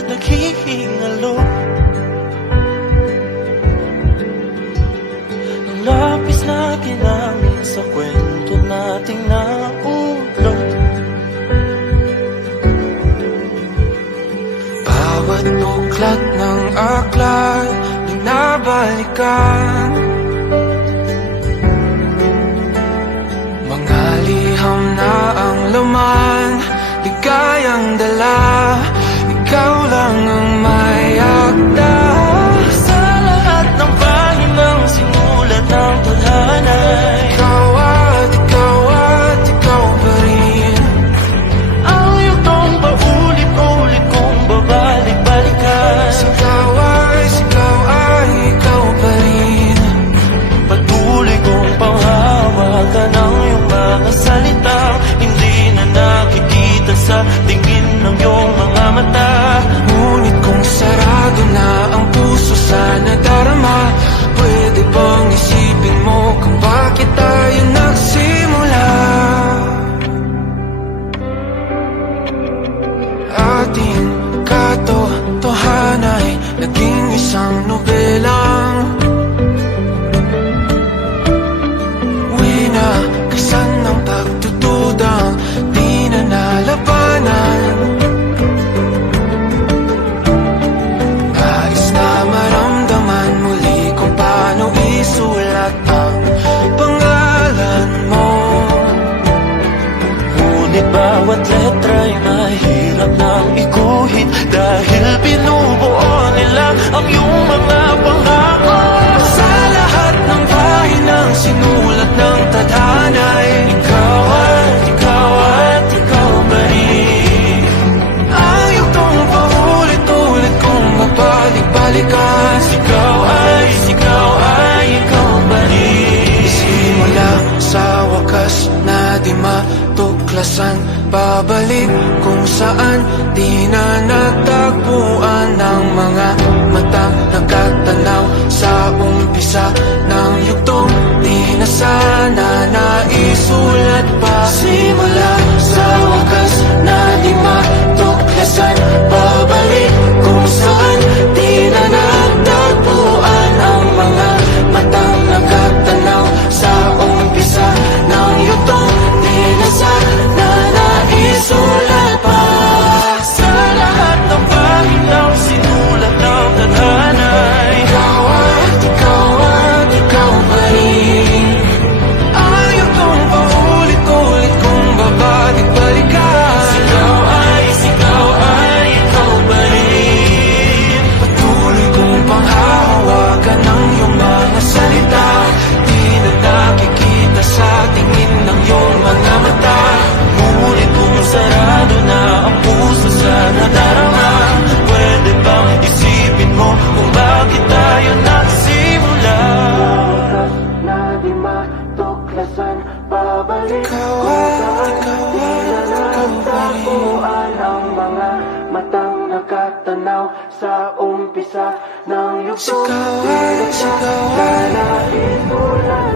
likod naghihingalo. Ang lapis na ginamit sa kwento nating naulot. Bawat buklat ng aklat binabalikan, mga liham na ang laman, ligayang dala, ikaw lang ang may akda. Sa lahat ng pahinang sinulat ng tadhana, ikaw at ikaw pa rin. Ang yugtong paulit-ulit kong babalik-balikan. Ikaw ay ikaw pa rin. Patuloy kong panghawakan ang iyong mga salitang hindi na nakikita sa tingin ng iyong mga mata. Ngunit kung sarado na ang puso sa nadarama, pwede bang isipin mo kung bakit tayo nagsimula? Ating katotohanan ay naging isang nobelang winakasan ng pagtutudang di na nalabanan. Nais na maramdaman muli kung paano isulat ang pangalan mo. Ngunit bawat letra'y mahirap nang iguhit, dahil binubuo nila ang iyong mga pangako. Sa lahat ng pahinang sinulat ng tadhana, ikaw pa rin. Ang yugtong paulit-ulit kong mabalik-balikan. Ikaw ay ikaw pa rin. Simula sa wakas na di matuklasan, babalik kung saan di na natagpuan ng mga matang nagkatanaw. Sa umpisa ng yugtong di na sana naisulat pa. Simula sa wakas na di matuklasan, babalik kung saan di na natagpuan ang mga matang nagkatanaw. Sa umpisa ng yugtong di na sana naisulat pa. Sa lahat ng pahinaw sinulat ng tadhana, ikaw pa rin. Ang yugtong paulit-ulit kong babalik-balikan. Ikaw ay ikaw pa rin. Patuloy kong panghahawakan ang iyong mga salita, di na nakikita sa tingin ng iyong mga mata. Ngunit kung sarado na ang puso sa nadarama, pwede bang isipin mo kung bakit tayo nagsimula? Na di matuklasan, babalik kung saan di na natagpuan ang mga matang nakatanaw. Sa umpisa ng yugtong di na sana naisulat.